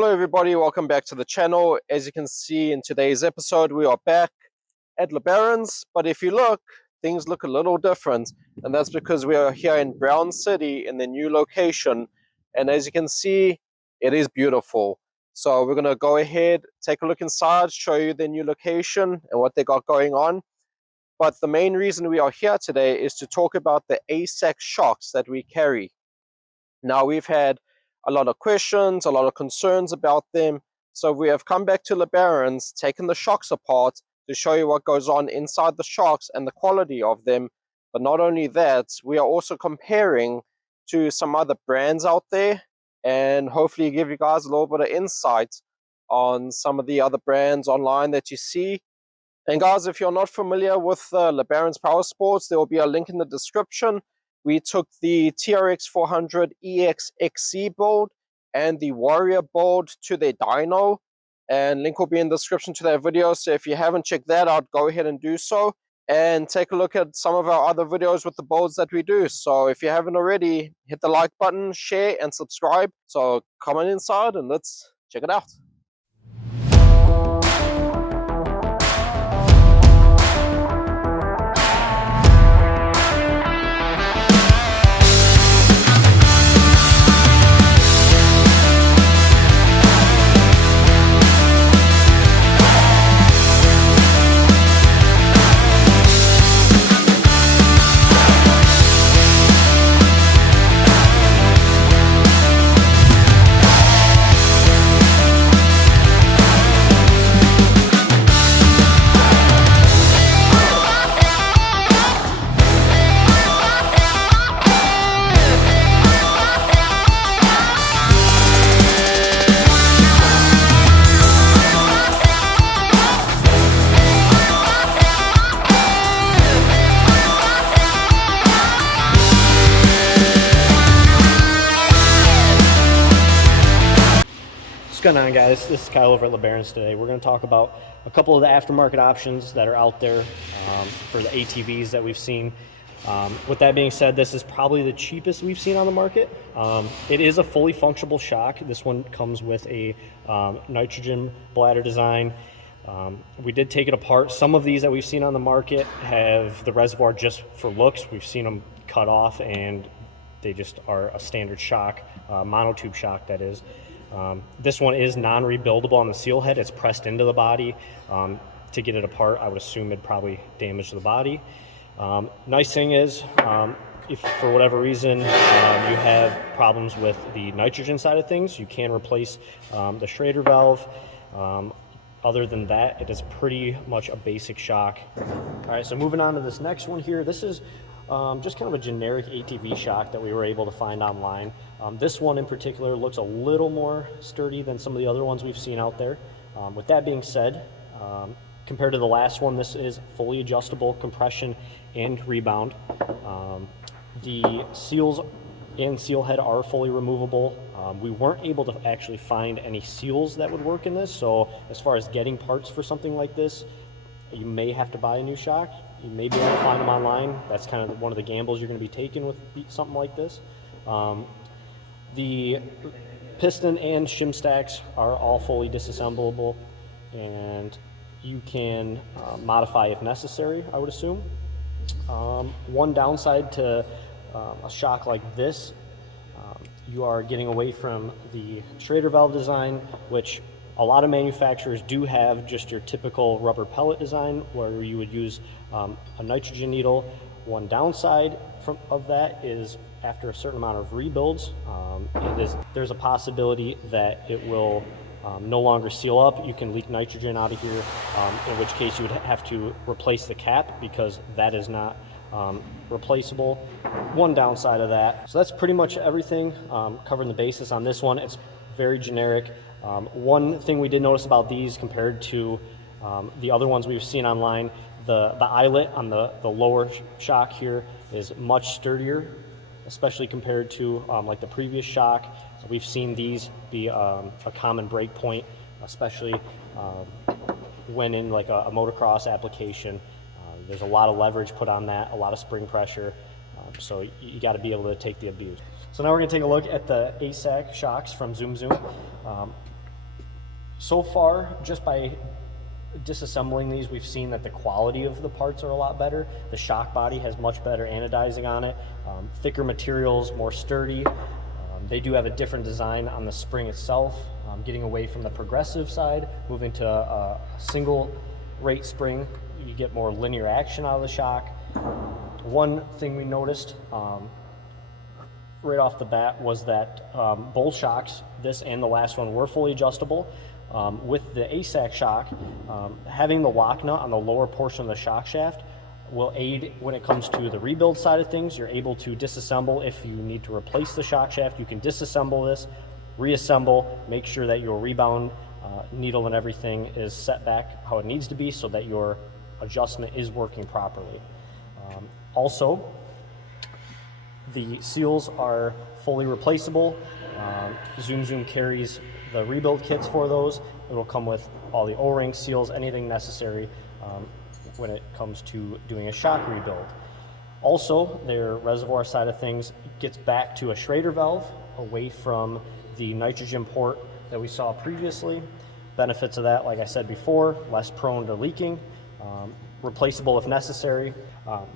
Hello everybody, welcome back to the channel. As you can see in today's episode, we are back at Labarons, but if you look, things look a little different, and that's because we are here in Brown City in the new location, and as you can see, it is beautiful. So we're going to go ahead, take a look inside, show you the new location and what they got going on. But the main reason we are here today is to talk about the AsAAk shocks that we carry. Now, we've had a lot of questions, a lot of concerns about them. So we have come back to Labarons, taken the shocks apart to show you what goes on inside the shocks and the quality of them. But not only that, we are also comparing to some other brands out there and hopefully give you guys a little bit of insight on some of the other brands online that you see. And guys, if you're not familiar with Labarons POWERSPORTS, there will be a link in the description. We took the TRX 400 EX XC build and the Warrior build to their dyno, and link will be in the description to that video. So if you haven't checked that out, go ahead and do so, and take a look at some of our other videos with the builds that we do. So if you haven't already, hit the like button, share and subscribe. So come on inside and let's check it out. What's going on, guys? This is Kyle over at Labarons today. We're going to talk about a couple of the aftermarket options that are out there for the ATVs that we've seen. With that being said, this is probably the cheapest we've seen on the market. It is a fully functional shock. This one comes with a nitrogen bladder design. We did take it apart. Some of these that we've seen on the market have the reservoir just for looks. We've seen them cut off and they just are a standard shock, monotube shock that is. This one is non-rebuildable on the seal head. It's pressed into the body. To get it apart, I would assume it'd probably damage the body. Nice thing is, if for whatever reason you have problems with the nitrogen side of things, you can replace the Schrader valve. Other than that, it is pretty much a basic shock. All right, so moving on to this next one here. This is just kind of a generic ATV shock that we were able to find online. This one in particular looks a little more sturdy than some of the other ones we've seen out there. With that being said, compared to the last one, this is fully adjustable compression and rebound. The seals and seal head are fully removable. We weren't able to actually find any seals that would work in this, so as far as getting parts for something like this, you may have to buy a new shock. You may be able to find them online. That's kind of one of the gambles you're going to be taking with something like this. The piston and shim stacks are all fully disassemblable, and you can modify if necessary, I would assume. One downside to a shock like this, you are getting away from the Schrader valve design, which a lot of manufacturers do have just your typical rubber pellet design where you would use a nitrogen needle. One downside of that is after a certain amount of rebuilds, there's a possibility that it will no longer seal up. You can leak nitrogen out of here, in which case you would have to replace the cap because that is not replaceable. One downside of that. So that's pretty much everything, covering the basis on this one. It's very generic. One thing we did notice about these compared to the other ones we've seen online, the eyelet on the lower shock here is much sturdier, especially compared to like the previous shock. We've seen these be a common break point, especially when in like a motocross application. There's a lot of leverage put on that, a lot of spring pressure, so you got to be able to take the abuse. So now we're going to take a look at the AsAAk shocks from Zoom. So far, just by disassembling these, we've seen that the quality of the parts are a lot better. The shock body has much better anodizing on it, thicker materials, more sturdy. They do have a different design on the spring itself, getting away from the progressive side, moving to a single rate spring. You get more linear action out of the shock. One thing we noticed right off the bat was that both shocks, this and the last one, were fully adjustable. With the AsAAk shock, having the lock nut on the lower portion of the shock shaft will aid when it comes to the rebuild side of things. You're able to disassemble. If you need to replace the shock shaft, you can disassemble this, reassemble, make sure that your rebound needle and everything is set back how it needs to be so that your adjustment is working properly. Also, the seals are fully replaceable. Zoom carries the rebuild kits for those. It will come with all the O-rings, seals, anything necessary when it comes to doing a shock rebuild. Also, their reservoir side of things gets back to a Schrader valve away from the nitrogen port that we saw previously. Benefits of that, like I said before, less prone to leaking, replaceable if necessary.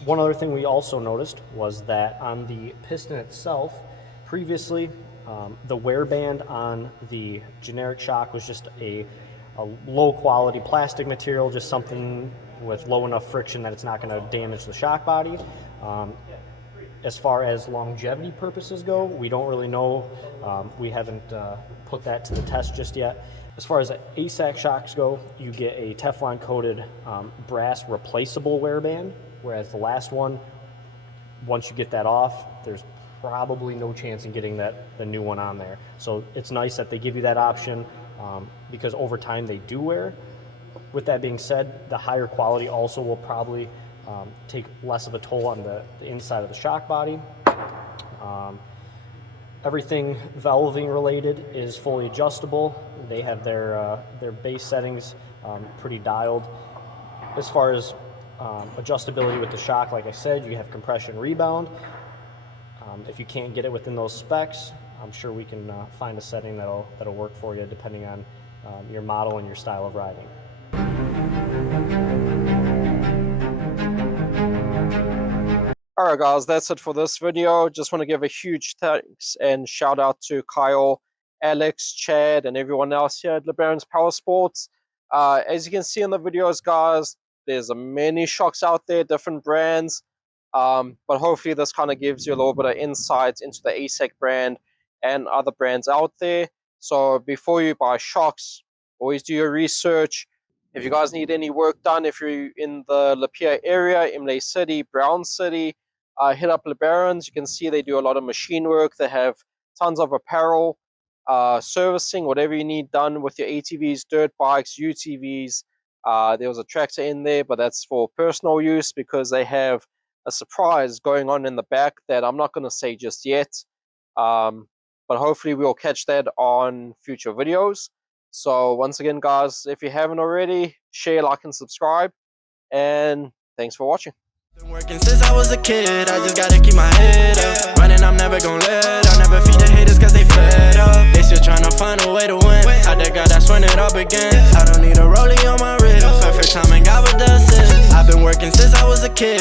One other thing we also noticed was that on the piston itself, previously, the wear band on the generic shock was just a low quality plastic material, just something with low enough friction that it's not going to damage the shock body. As far as longevity purposes go, we don't really know. We haven't put that to the test just yet. As far as AsAAk shocks go, you get a Teflon coated brass replaceable wear band, whereas the last one, once you get that off, there's probably no chance in getting the new one on there. So it's nice that they give you that option because over time they do wear. With that being said, the higher quality also will probably take less of a toll on the inside of the shock body. Everything valving related is fully adjustable. They have their base settings pretty dialed. As far as adjustability with the shock, like I said, you have compression rebound. If you can't get it within those specs, I'm sure we can find a setting that'll work for you depending on your model and your style of riding. Alright guys, that's it for this video. Just want to give a huge thanks and shout out to Kyle, Alex, Chad, and everyone else here at Labarons POWERSPORTS. As you can see in the videos, guys, there's many shocks out there, different brands. But hopefully this kind of gives you a little bit of insight into the AsAAk brand and other brands out there. So before you buy shocks, always do your research. If you guys need any work done, if you're in the Lapeer area, Imlay City, Brown City, hit up Labarons. You can see they do a lot of machine work. They have tons of apparel, servicing, whatever you need done with your ATVs, dirt bikes, UTVs. There was a tractor in there, but that's for personal use because they have a surprise going on in the back that I'm not going to say just yet. But hopefully we'll catch that on future videos. So once again, guys, if you haven't already, share, like, and subscribe. And thanks for watching. Been working since I was a kid, I just gotta keep my head up. Running, I'm never gonna let. I'll never feed the haters cause they fed up. They still tryna find a way to win. I the God that's when it all begins. I don't need a rollie on my wrist. Perfect timing, God with the assist. I've been working since I was a kid.